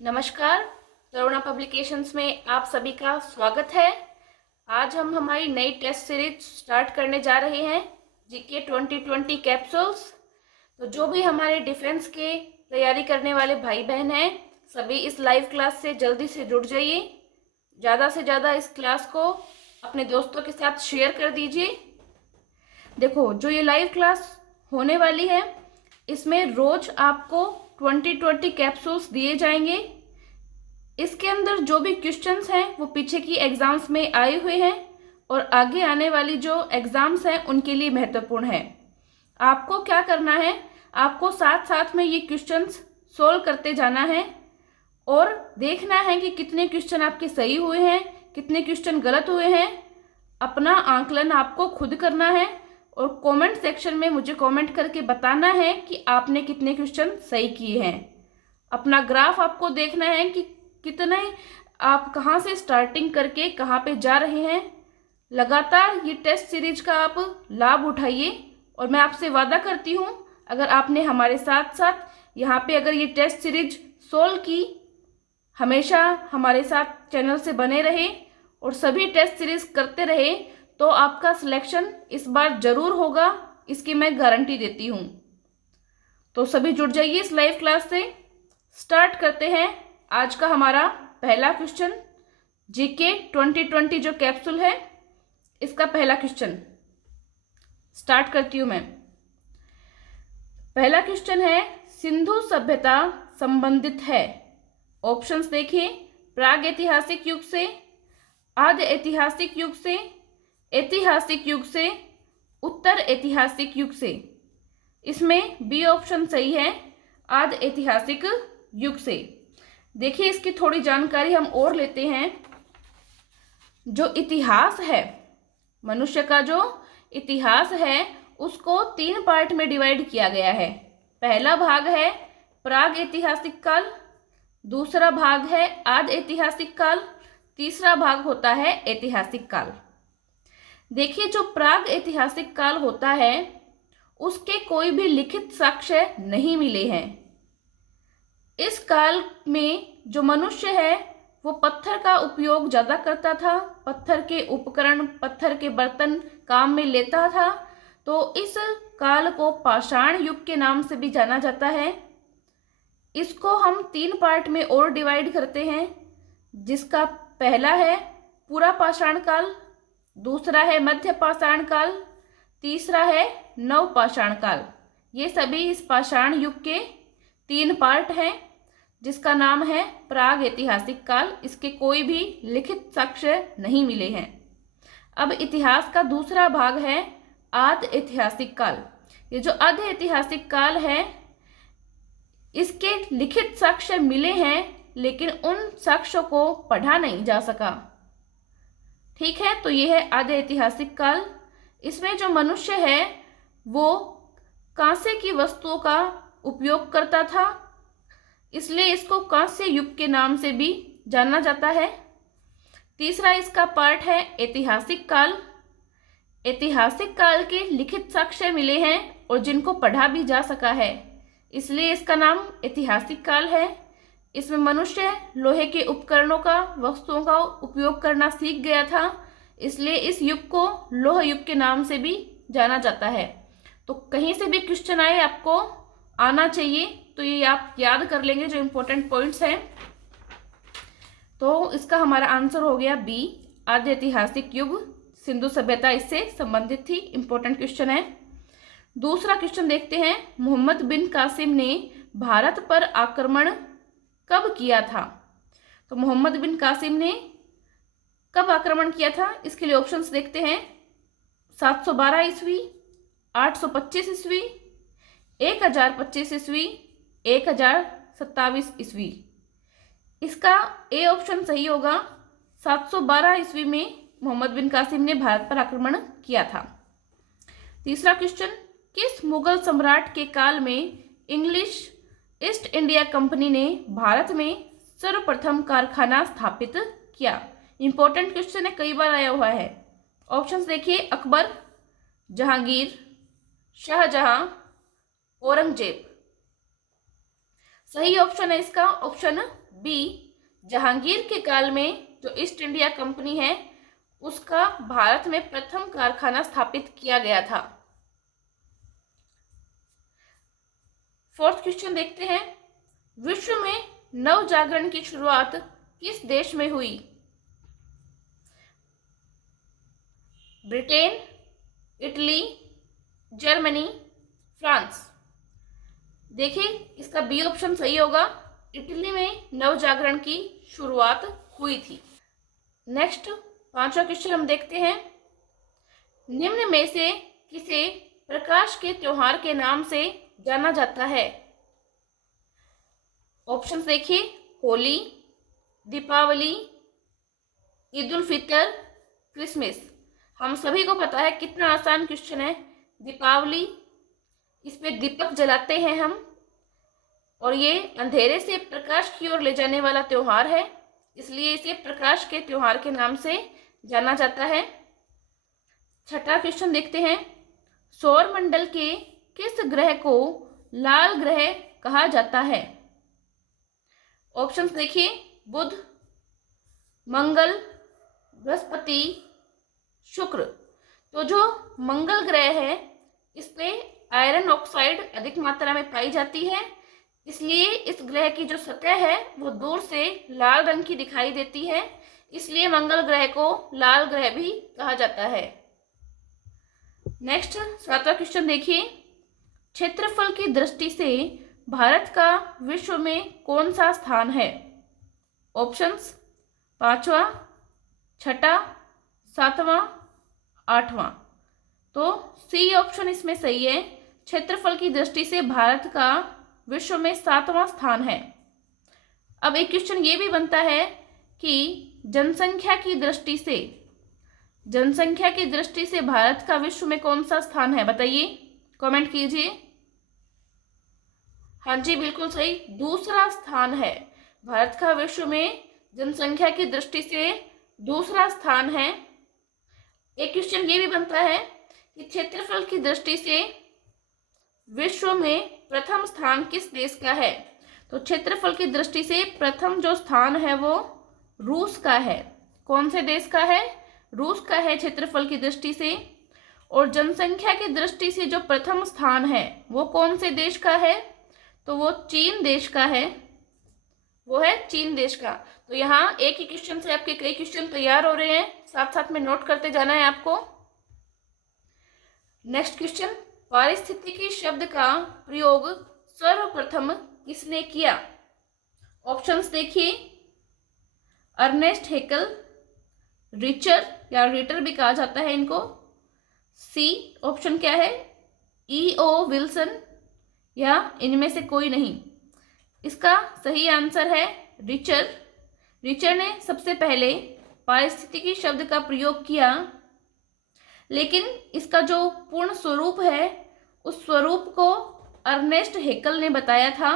नमस्कार। करुणा पब्लिकेशंस में आप सभी का स्वागत है। आज हम हमारी नई टेस्ट सीरीज स्टार्ट करने जा रहे हैं, जीके 2020 कैप्सूल्स। तो जो भी हमारे डिफेंस के तैयारी करने वाले भाई बहन हैं, सभी इस लाइव क्लास से जल्दी से जुड़ जाइए। ज़्यादा से ज़्यादा इस क्लास को अपने दोस्तों के साथ शेयर कर दीजिए। देखो, जो ये लाइव क्लास होने वाली है, इसमें रोज आपको 2020 कैप्सूल्स दिए जाएंगे। इसके अंदर जो भी क्वेश्चंस हैं वो पीछे की एग्जाम्स में आए हुए हैं और आगे आने वाली जो एग्जाम्स हैं उनके लिए महत्वपूर्ण है। आपको क्या करना है, आपको साथ साथ में ये क्वेश्चंस सोल्व करते जाना है और देखना है कि कितने क्वेश्चन आपके सही हुए हैं, कितने क्वेश्चन गलत हुए हैं। अपना आंकलन आपको खुद करना है और कमेंट सेक्शन में मुझे कमेंट करके बताना है कि आपने कितने क्वेश्चन सही किए हैं। अपना ग्राफ आपको देखना है कि कितने आप कहाँ से स्टार्टिंग करके कहाँ पे जा रहे हैं। लगातार ये टेस्ट सीरीज का आप लाभ उठाइए और मैं आपसे वादा करती हूँ, अगर आपने हमारे साथ साथ यहाँ पे अगर ये टेस्ट सीरीज सोल्व की, हमेशा हमारे साथ चैनल से बने रहे और सभी टेस्ट सीरीज करते रहे, तो आपका सिलेक्शन इस बार जरूर होगा, इसकी मैं गारंटी देती हूँ। तो सभी जुड़ जाइए इस लाइव क्लास से। स्टार्ट करते हैं आज का हमारा पहला क्वेश्चन। जीके 2020 जो कैप्सूल है, इसका पहला क्वेश्चन स्टार्ट करती हूं मैं। पहला क्वेश्चन है, सिंधु सभ्यता संबंधित है। ऑप्शंस देखिए, प्राग ऐतिहासिक युग से, आद्य ऐतिहासिक युग से, ऐतिहासिक युग से, उत्तर ऐतिहासिक युग से। इसमें बी ऑप्शन सही है, आद्य ऐतिहासिक युग से। देखिए, इसकी थोड़ी जानकारी हम और लेते हैं। जो इतिहास है, मनुष्य का जो इतिहास है, उसको 3 पार्ट में डिवाइड किया गया है। पहला भाग है प्राग ऐतिहासिक काल, दूसरा भाग है आद्य ऐतिहासिक काल, तीसरा भाग होता है ऐतिहासिक काल। देखिए, जो प्राग ऐतिहासिक काल होता है, उसके कोई भी लिखित साक्ष्य नहीं मिले हैं। इस काल में जो मनुष्य है वो पत्थर का उपयोग ज़्यादा करता था, पत्थर के उपकरण, पत्थर के बर्तन काम में लेता था। तो इस काल को पाषाण युग के नाम से भी जाना जाता है। इसको हम 3 पार्ट में और डिवाइड करते हैं, जिसका पहला है पूरा पाषाण काल, दूसरा है मध्य पाषाण काल, तीसरा है नव पाषाण काल। ये सभी इस पाषाण युग के 3 पार्ट हैं, जिसका नाम है प्राग ऐतिहासिक काल। इसके कोई भी लिखित साक्ष्य नहीं मिले हैं। अब इतिहास का दूसरा भाग है आद्य ऐतिहासिक काल। ये जो आद्य ऐतिहासिक काल है, इसके लिखित साक्ष्य मिले हैं, लेकिन उन साक्ष्यों को पढ़ा नहीं जा सका। ठीक है, तो ये है आद्य ऐतिहासिक काल। इसमें जो मनुष्य है वो कांसे की वस्तुओं का उपयोग करता था, इसलिए इसको कांस्य युग के नाम से भी जाना जाता है। तीसरा इसका पार्ट है ऐतिहासिक काल। ऐतिहासिक काल के लिखित साक्ष्य मिले हैं और जिनको पढ़ा भी जा सका है, इसलिए इसका नाम ऐतिहासिक काल है। इसमें मनुष्य लोहे के उपकरणों का, वस्तुओं का उपयोग करना सीख गया था, इसलिए इस युग को लोह युग के नाम से भी जाना जाता है। तो कहीं से भी क्वेश्चन आए, आपको आना चाहिए, तो ये आप याद कर लेंगे जो इम्पोर्टेंट पॉइंट्स हैं। तो इसका हमारा आंसर हो गया बी, आद्य ऐतिहासिक युग, सिंधु सभ्यता इससे संबंधित थी। इम्पोर्टेंट क्वेश्चन है। दूसरा क्वेश्चन देखते हैं, मोहम्मद बिन कासिम ने भारत पर आक्रमण कब किया था? तो मोहम्मद बिन कासिम ने कब आक्रमण किया था, इसके लिए ऑप्शंस देखते हैं। 712 ईस्वी, 825 ईस्वी, 1025 ईस्वी, 1027 ईस्वी। इसका ए ऑप्शन सही होगा। 712 ईस्वी में मोहम्मद बिन कासिम ने भारत पर आक्रमण किया था। तीसरा क्वेश्चन, किस मुगल सम्राट के काल में इंग्लिश ईस्ट इंडिया कंपनी ने भारत में सर्वप्रथम कारखाना स्थापित किया? इंपॉर्टेंट क्वेश्चन है, कई बार आया हुआ है। ऑप्शंस देखिए, अकबर, जहांगीर, शाहजहां, औरंगजेब। सही ऑप्शन है इसका ऑप्शन बी। जहांगीर के काल में जो ईस्ट इंडिया कंपनी है उसका भारत में प्रथम कारखाना स्थापित किया गया था। फोर्थ क्वेश्चन देखते हैं। विश्व में नव जागरण की शुरुआत किस देश में हुई? Britain, Italy, Germany, France. देखिए इसका बी ऑप्शन सही होगा। इटली में नव जागरण की शुरुआत हुई थी। नेक्स्ट पांचवा क्वेश्चन हम देखते हैं। निम्न में से किसे प्रकाश के त्योहार के नाम से जाना जाता है? ऑप्शन देखिए, होली, दीपावली, ईद उल फितर, क्रिसमस। हम सभी को पता है कितना आसान क्वेश्चन है। दीपावली, इस पे दीपक जलाते हैं हम और ये अंधेरे से प्रकाश की ओर ले जाने वाला त्योहार है, इसलिए इसे प्रकाश के त्योहार के नाम से जाना जाता है। छठा क्वेश्चन देखते हैं। सौर मंडल के किस ग्रह को लाल ग्रह कहा जाता है? ऑप्शंस देखिए, बुध, मंगल, बृहस्पति, शुक्र। तो जो मंगल ग्रह है इस पे आयरन ऑक्साइड अधिक मात्रा में पाई जाती है, इसलिए इस ग्रह की जो सतह है वो दूर से लाल रंग की दिखाई देती है, इसलिए मंगल ग्रह को लाल ग्रह भी कहा जाता है। नेक्स्ट सातवां क्वेश्चन देखिए। क्षेत्रफल की दृष्टि से भारत का विश्व में कौन सा स्थान है? ऑप्शंस पांचवा, छठा, सातवां, आठवां। तो सी ऑप्शन इसमें सही है। क्षेत्रफल की दृष्टि से भारत का विश्व में 7वां स्थान है। अब एक क्वेश्चन ये भी बनता है कि जनसंख्या की दृष्टि से भारत का विश्व में कौन सा स्थान है? बताइए, कमेंट कीजिए। हाँ जी, बिल्कुल सही, दूसरा स्थान है। भारत का विश्व में जनसंख्या की दृष्टि से दूसरा स्थान है। एक क्वेश्चन ये भी बनता है कि क्षेत्रफल की दृष्टि से विश्व में प्रथम स्थान किस देश का है? तो क्षेत्रफल की दृष्टि से प्रथम जो स्थान है वो रूस का है। कौन से देश का है? रूस का है क्षेत्रफल की दृष्टि से। और जनसंख्या की दृष्टि से जो प्रथम स्थान है वो कौन से देश का है? तो वो चीन देश का है, वो है चीन देश का। तो यहाँ एक ही क्वेश्चन से आपके कई क्वेश्चन तैयार हो रहे हैं, साथ साथ में नोट करते जाना है आपको। नेक्स्ट क्वेश्चन, पारिस्थितिकी शब्द का प्रयोग सर्वप्रथम किसने किया? ऑप्शंस देखिए, अर्नेस्ट हेकल, रिचर या रिटर भी कहा जाता है इनको। सी ऑप्शन क्या है? E.O. विल्सन या इनमें से कोई नहीं। इसका सही आंसर है रिचर। रिचर ने सबसे पहले पारिस्थितिकी शब्द का प्रयोग किया, लेकिन इसका जो पूर्ण स्वरूप है उस स्वरूप को अर्नेस्ट हेकल ने बताया था।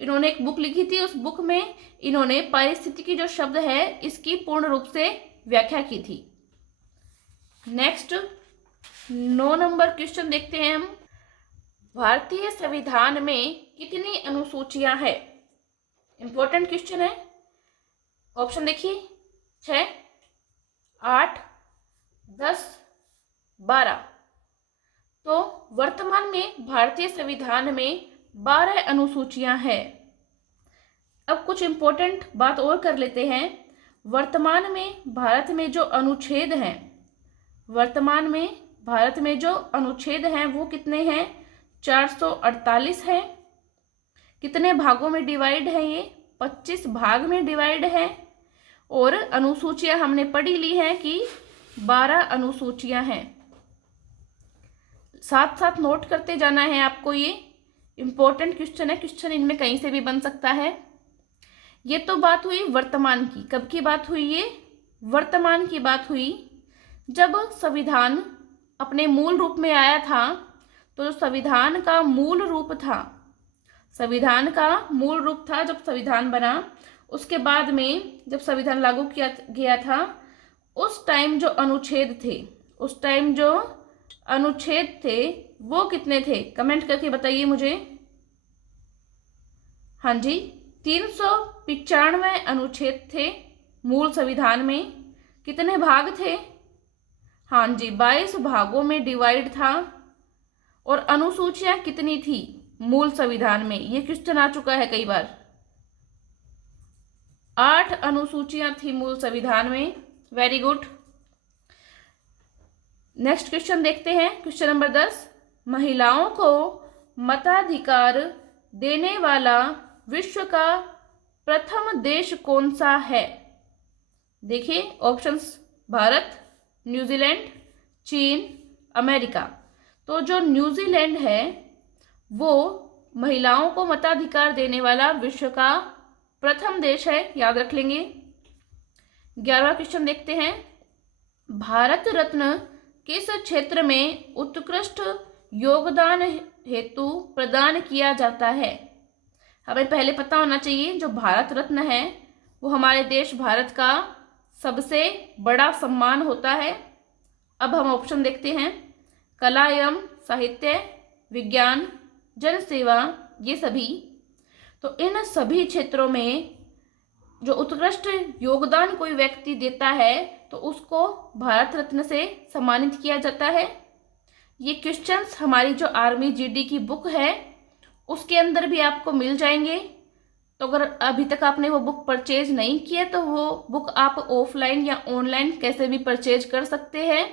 इन्होंने एक बुक लिखी थी, उस बुक में इन्होंने पारिस्थितिकी जो शब्द है इसकी पूर्ण रूप से व्याख्या की थी। नेक्स्ट 9 नंबर क्वेश्चन देखते हैं हम। भारतीय संविधान में कितनी अनुसूचियां हैं? इंपॉर्टेंट क्वेश्चन है। ऑप्शन देखिए, 6, 8, 10, 12। तो वर्तमान में भारतीय संविधान में 12 अनुसूचियां हैं। अब कुछ इंपॉर्टेंट बात और कर लेते हैं। वर्तमान में भारत में जो अनुच्छेद हैं वो कितने हैं? 448 है। कितने भागों में डिवाइड है ये? 25 भाग में डिवाइड है। और अनुसूचियां हमने पढ़ी ली हैं कि 12 अनुसूचियां हैं। साथ साथ नोट करते जाना है आपको, ये इंपॉर्टेंट क्वेश्चन है। क्वेश्चन इनमें कहीं से भी बन सकता है। ये तो बात हुई वर्तमान की। कब की बात हुई? ये वर्तमान की बात हुई जब संविधान अपने मूल रूप में आया था। तो संविधान का मूल रूप था जब संविधान बना, उसके बाद में जब संविधान लागू किया गया था उस टाइम जो अनुच्छेद थे वो कितने थे? कमेंट करके बताइए मुझे। हाँ जी, 395 अनुच्छेद थे मूल संविधान में। कितने भाग थे? हाँ जी, 22 भागों में डिवाइड था। और अनुसूचियां कितनी थी मूल संविधान में? ये क्वेश्चन आ चुका है कई बार। 8 अनुसूचियां थी मूल संविधान में। Very good. नेक्स्ट क्वेश्चन देखते हैं, क्वेश्चन नंबर 10। महिलाओं को मताधिकार देने वाला विश्व का प्रथम देश कौन सा है? देखिए ऑप्शंस, भारत, न्यूजीलैंड, चीन, अमेरिका। तो जो न्यूजीलैंड है वो महिलाओं को मताधिकार देने वाला विश्व का प्रथम देश है, याद रख लेंगे। 11वां क्वेश्चन देखते हैं, भारत रत्न किस क्षेत्र में उत्कृष्ट योगदान हेतु प्रदान किया जाता है? हमें पहले पता होना चाहिए जो भारत रत्न है वो हमारे देश भारत का सबसे बड़ा सम्मान होता है। अब हम ऑप्शन देखते हैं, कला एवं साहित्य, विज्ञान, जन सेवा, ये सभी। तो इन सभी क्षेत्रों में जो उत्कृष्ट योगदान कोई व्यक्ति देता है तो उसको भारत रत्न से सम्मानित किया जाता है। ये क्वेश्चंस हमारी जो आर्मी जीडी की बुक है उसके अंदर भी आपको मिल जाएंगे। तो अगर अभी तक आपने वो बुक परचेज नहीं किया तो वो बुक आप ऑफलाइन या ऑनलाइन कैसे भी परचेज कर सकते हैं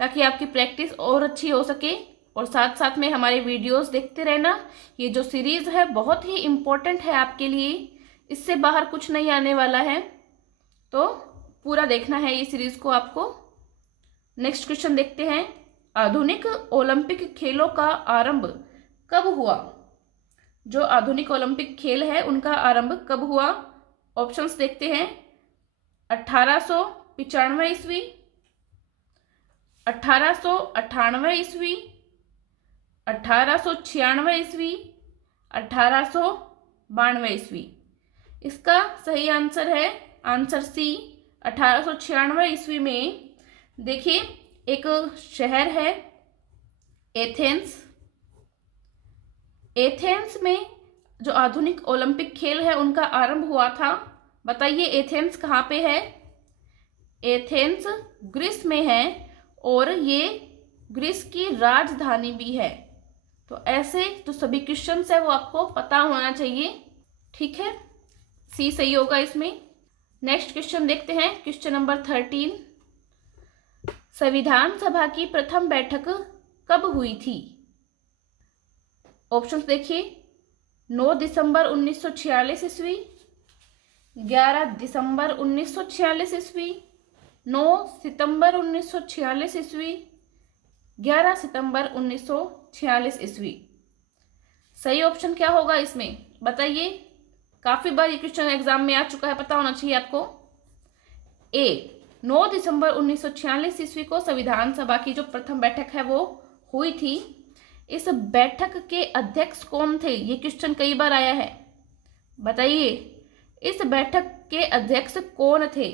ताकि आपकी प्रैक्टिस और अच्छी हो सके। और साथ साथ में हमारे वीडियोस देखते रहना। ये जो सीरीज़ है बहुत ही इम्पोर्टेंट है आपके लिए, इससे बाहर कुछ नहीं आने वाला है, तो पूरा देखना है ये सीरीज़ को आपको। नेक्स्ट क्वेश्चन देखते हैं, आधुनिक ओलंपिक खेलों का आरंभ कब हुआ? जो आधुनिक ओलंपिक खेल है उनका आरंभ कब हुआ? ऑप्शंस देखते हैं, 1895 ईस्वी, 1898 ईस्वी, 1896 ईस्वी, 1892 ईस्वी। इसका सही आंसर है आंसर सी, 1896 ईस्वी में। देखिए एक शहर है एथेंस, एथेंस में जो आधुनिक ओलंपिक खेल है उनका आरंभ हुआ था। बताइए एथेंस कहाँ पे है? एथेंस ग्रीस में है और ये ग्रीस की राजधानी भी है। तो ऐसे जो सभी क्वेश्चंस है वो आपको पता होना चाहिए, ठीक है। सी सही होगा इसमें। नेक्स्ट क्वेश्चन देखते हैं, क्वेश्चन नंबर 13। संविधान सभा की प्रथम बैठक कब हुई थी? ऑप्शंस देखिए, 9 दिसंबर 1946 ईस्वी, 11 दिसंबर 1946 ईस्वी, 9 सितंबर 1946 ईस्वी, 11 सितंबर 1946 ईस्वी। सही ऑप्शन क्या होगा इसमें बताइए? काफी बार ये क्वेश्चन एग्जाम में आ चुका है, पता होना चाहिए आपको। ए, 9 दिसंबर 1946 ईस्वी को संविधान सभा की जो प्रथम बैठक है वो हुई थी। इस बैठक के अध्यक्ष कौन थे? ये क्वेश्चन कई बार आया है, बताइए इस बैठक के अध्यक्ष कौन थे?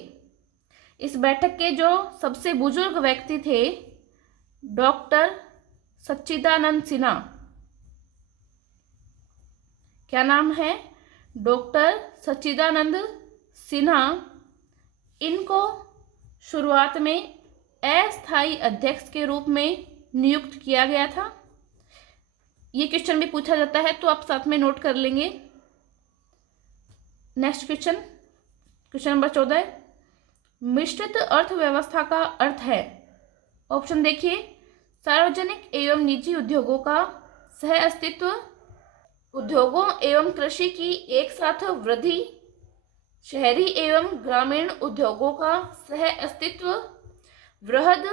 इस बैठक के जो सबसे बुजुर्ग व्यक्ति थे डॉक्टर सच्चिदानंद सिन्हा। क्या नाम है? डॉक्टर सच्चिदानंद सिन्हा। इनको शुरुआत में अस्थायी अध्यक्ष के रूप में नियुक्त किया गया था। ये क्वेश्चन भी पूछा जाता है तो आप साथ में नोट कर लेंगे। Next question, question number 14। मिश्रित अर्थव्यवस्था का अर्थ है? ऑप्शन देखिए, सार्वजनिक एवं निजी उद्योगों का सह अस्तित्व, उद्योगों एवं कृषि की एक साथ वृद्धि, शहरी एवं ग्रामीण उद्योगों का सह अस्तित्व, वृहद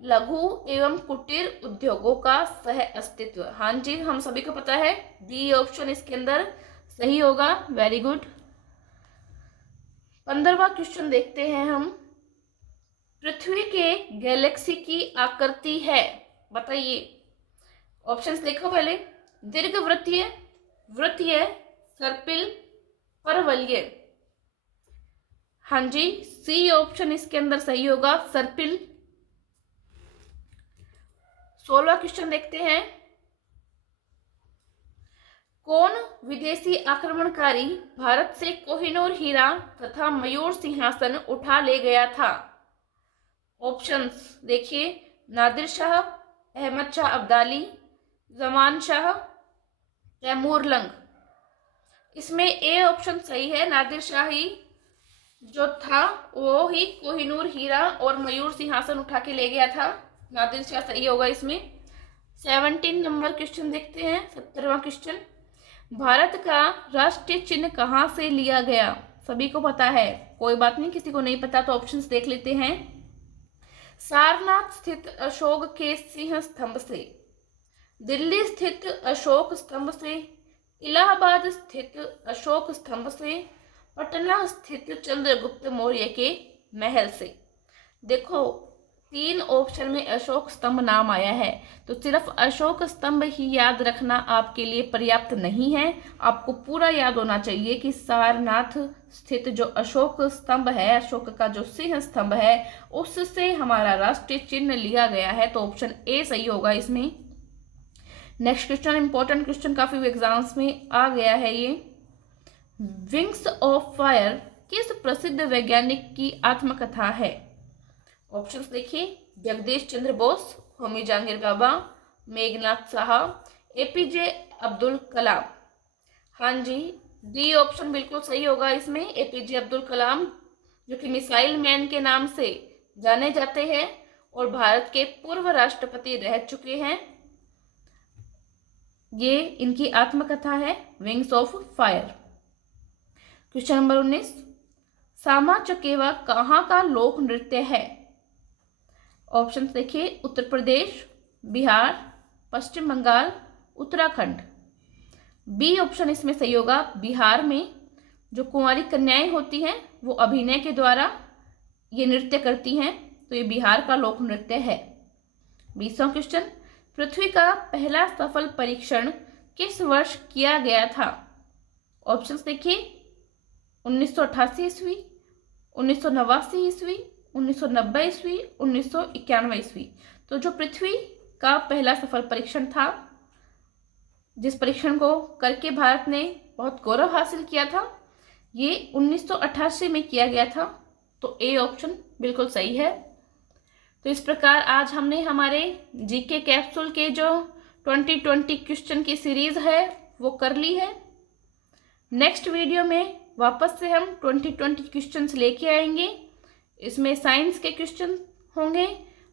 लघु एवं कुटीर उद्योगों का सह अस्तित्व। हाँ जी, हम सभी को पता है डी ऑप्शन इसके अंदर सही होगा। Very good. 15वां क्वेश्चन देखते हैं हम, पृथ्वी के गैलेक्सी की आकृति है? बताइए। ऑप्शंस देखो पहले, दीर्घवृत्तीय, वृत्तीय, सर्पिल, परवलय। हाँ जी, सी ऑप्शन इसके अंदर सही होगा, सर्पिल। 16वां क्वेश्चन देखते हैं, कौन विदेशी आक्रमणकारी भारत से कोहिनूर हीरा तथा मयूर सिंहासन उठा ले गया था? ऑप्शंस देखिए, नादिर शाह, अहमद शाह अब्दाली, जमान शाह, तैमूर लंग। इसमें ए ऑप्शन सही है, नादिर शाह ही जो था वो ही कोहिनूर हीरा और मयूर सिंहासन उठा के ले गया था। नादिर शाह सही होगा इसमें। 17 नंबर क्वेश्चन देखते हैं, 17वां क्वेश्चन। भारत का राष्ट्रीय चिन्ह कहाँ से लिया गया? सभी को पता है, कोई बात नहीं, किसी को नहीं पता तो ऑप्शंस देख लेते हैं। सारनाथ स्थित अशोक के सिंह स्तंभ से, दिल्ली स्थित अशोक स्तंभ से, इलाहाबाद स्थित अशोक स्तंभ से, पटना स्थित चंद्रगुप्त मौर्य के महल से। देखो 3 ऑप्शन में अशोक स्तंभ नाम आया है, तो सिर्फ अशोक स्तंभ ही याद रखना आपके लिए पर्याप्त नहीं है। आपको पूरा याद होना चाहिए कि सारनाथ स्थित जो अशोक स्तंभ है, अशोक का जो सिंह स्तंभ है, उससे हमारा राष्ट्रीय चिन्ह लिया गया है। तो ऑप्शन ए सही होगा इसमें। नेक्स्ट क्वेश्चन, इंपॉर्टेंट क्वेश्चन, काफी एग्जाम्स में आ गया है ये। विंग्स ऑफ फायर किस प्रसिद्ध वैज्ञानिक की आत्मकथा है? ऑप्शंस देखिए, जगदीश चंद्र बोस, होमी जहांगीर बाबा, मेघनाथ साहा, एपीजे अब्दुल कलाम। हाँ जी, डी ऑप्शन बिल्कुल सही होगा इसमें। एपीजे अब्दुल कलाम जो कि मिसाइल मैन के नाम से जाने जाते हैं और भारत के पूर्व राष्ट्रपति रह चुके हैं। ये इनकी आत्मकथा है, wings of fire. Question number 19, Sama Chakeva कहाँ का लोक नृत्य है? ऑप्शन देखिए, उत्तर प्रदेश, बिहार, पश्चिम बंगाल, उत्तराखंड। बी ऑप्शन इसमें सही होगा। बिहार में जो कुंवारी कन्याएं होती हैं वो अभिनय के द्वारा ये नृत्य करती हैं, तो ये बिहार का लोक नृत्य है। 20वां क्वेश्चन, पृथ्वी का पहला सफल परीक्षण किस वर्ष किया गया था? ऑप्शंस देखिए, 1988 ईस्वी, 1989 ईस्वी, 1990 ईस्वी, 1991 ईस्वी। तो जो पृथ्वी का पहला सफल परीक्षण था, जिस परीक्षण को करके भारत ने बहुत गौरव हासिल किया था, ये 1988 में किया गया था। तो ए ऑप्शन बिल्कुल सही है। तो इस प्रकार आज हमने हमारे जीके कैप्सूल के जो 2020 क्वेश्चन की सीरीज है वो कर ली है। नेक्स्ट वीडियो में वापस से हम 2020 क्वेश्चंस लेके आएंगे। इसमें साइंस के क्वेश्चन होंगे,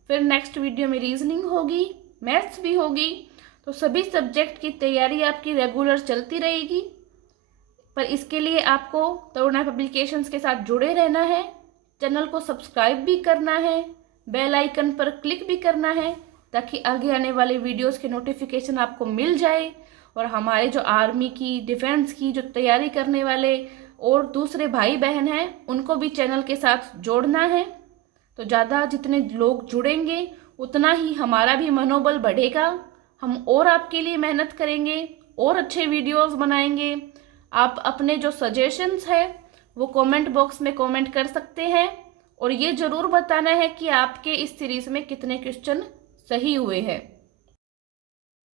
फिर नेक्स्ट वीडियो में रीजनिंग होगी, मैथ्स भी होगी। तो सभी सब्जेक्ट की तैयारी आपकी रेगुलर चलती रहेगी, पर इसके लिए आपको तरुणा पब्लिकेशंस के साथ जुड़े रहना है, चैनल को सब्सक्राइब भी करना है, बेल आइकन पर क्लिक भी करना है, ताकि आगे आने वाले वीडियोस के नोटिफिकेशन आपको मिल जाए। और हमारे जो आर्मी की, डिफेंस की जो तैयारी करने वाले और दूसरे भाई बहन हैं, उनको भी चैनल के साथ जोड़ना है। तो ज़्यादा जितने लोग जुड़ेंगे उतना ही हमारा भी मनोबल बढ़ेगा। हम और आपके लिए मेहनत करेंगे और अच्छे वीडियोस बनाएंगे। आप अपने जो सजेशंस है वो कमेंट बॉक्स में कमेंट कर सकते हैं और ये ज़रूर बताना है कि आपके इस सीरीज़ में कितने क्वेश्चन सही हुए हैं।